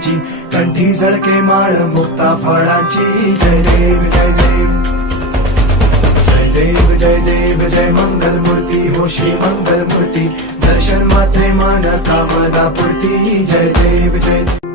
नामाची, कंठी झळके माळ मुक्ता फळाची. जय देव जय देव जय देव जय देव जय मंगल मूर्ती हो श्री मंगल मूर्ती. दर्शन मात्रे मन कामना पूर्ती. जय देव जय देव.